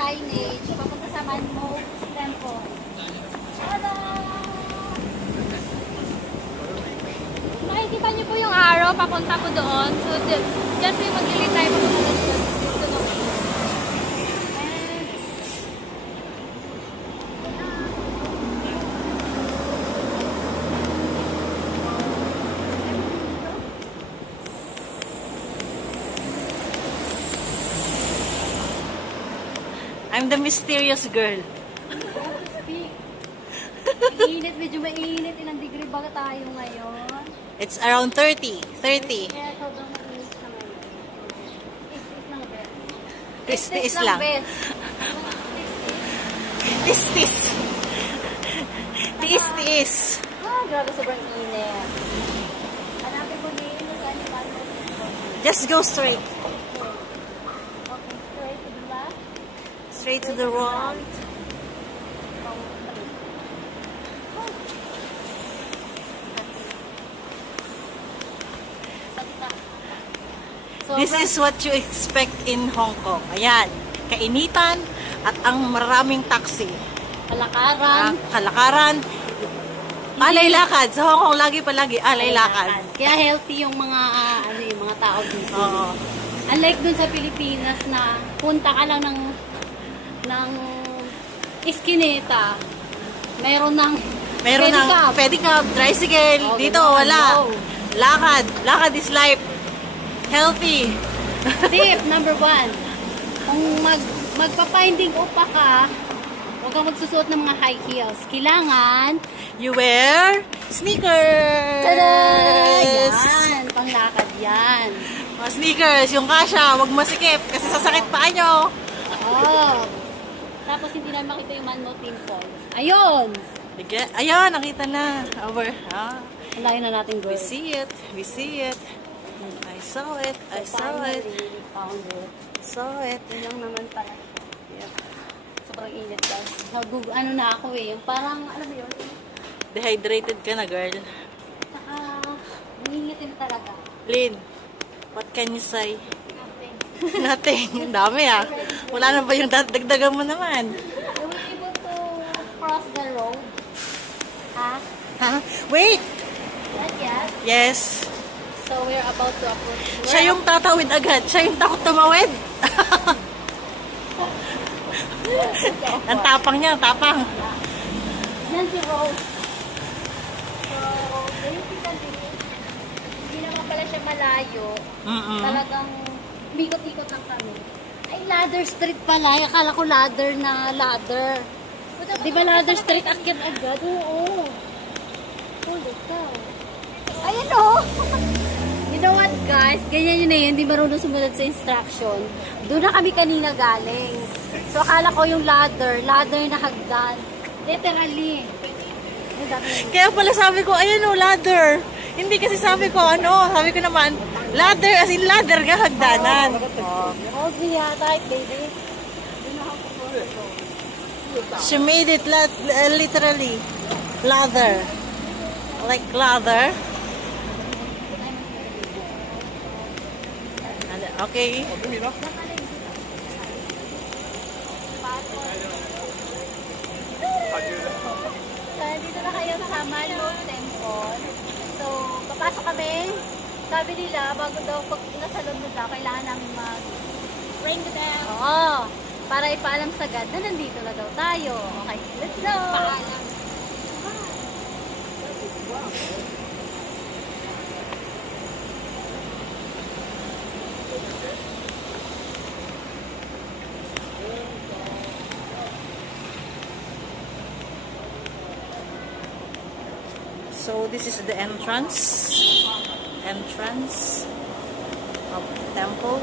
signage, papunta sa Manmo Temple. Tada! Makikita niyo po yung arrow, papunta po doon. So, dyan po yung mag-delete tayo papunta doon. I'm the mysterious girl. Mainit, medyo mainit. Ilang degree ba tayo ngayon? It's around 30. 30. Kaya sobrang mainit na ngayon. Tis-tis lang, bes. Tis-tis lang. bes. Tis-tis. Tis-tis. Ah, grabe sobrang init. Hanapin ko din yung saan yung Manmo Temple. Just go straight. Okay, straight to the left. Straight to the right. So, This is what you expect in Hong Kong. Ayan, kainitan at ang maraming taxi. kalakaran. Kalakaran. Alay lakad. Sa Hong Kong lagi alay lakad. Kaya healthy yung mga yung mga tao dito. Oo. Unlike dun sa Pilipinas na punta ka lang ng iskineta. Meron ng pedicab, tricycle. Oh, dito ganun. wala. No. Lakad. Lakad is life. Healthy. Tip number 1. Kung magpa-finding upa ka, huwag kang magsusuot ng mga high heels. Kailangan You wear sneakers. tada! Yan, panglakad yan. Mga sneakers, yung kasha, wag masikip kasi sasakit paa nyo. Oh. Tapos hindi na makita yung Manmo Temple. Ayun! Ayun, nakita na. Over. Ang layo na natin, girl. We see it. We see it. I saw it. I saw it. Finally, found it. Saw it. Yun lang naman pala. Yeah. Sobrang init, guys. Ano na ako eh. Yung parang, alam mo yun? Dehydrated ka na, girl. Saka, nangingitim talaga. Lynn, what can you say? Nothing. Nothing. Ang dami ah. Wala na ba yung dagdagan mo naman? Are we able to cross the road? Ha? Ha? Wait! Not yet. Yes. So, we're about to approach. Siya yung tatawid agad. Siya yung takot tumawid. Ang tapang niya, ang tapang. Yan si Rose. So, yung kita din, hindi naman pala siya malayo. Talagang umikot-ikot lang kami. Ay, Ladder Street pala. Akala ko ladder na ladder. Di ba Ladder Street akyat agad? Oo. Holy cow. Ayan o. You know what, guys? Ganyan yun na yun. Hindi marunong sumunod sa instruction. Doon na kami kanina galing. So, akala ko yung ladder na hagdan. Literally. Kaya pala sabi ko, ayan o, ladder. Hindi kasi sabi ko, sabi ko naman, ladder, as in ladder ka, hagdanan. Oh, yeah, right, baby. She made it literally, ladder. Like ladder. Okay. So, dito na kayo sa Manmo Temple. So, papasok kami. Sabi nila, bago daw pag nasa loob na kailangan namin mag-ring the bell. Oo. Para ipaalam sa God na nandito na daw tayo. Okay, let's go! Paalam. So this is the entrance of the temple.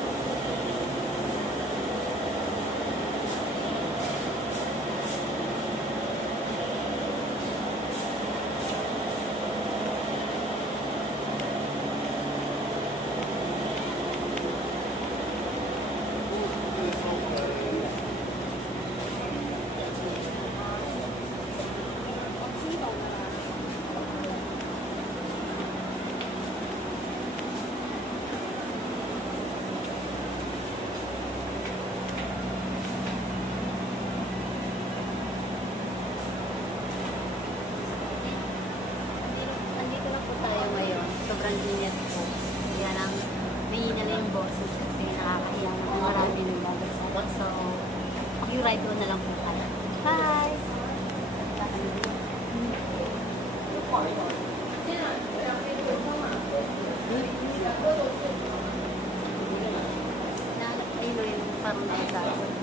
doon na lang po tayo. Hi! Nahanap kayo yung parang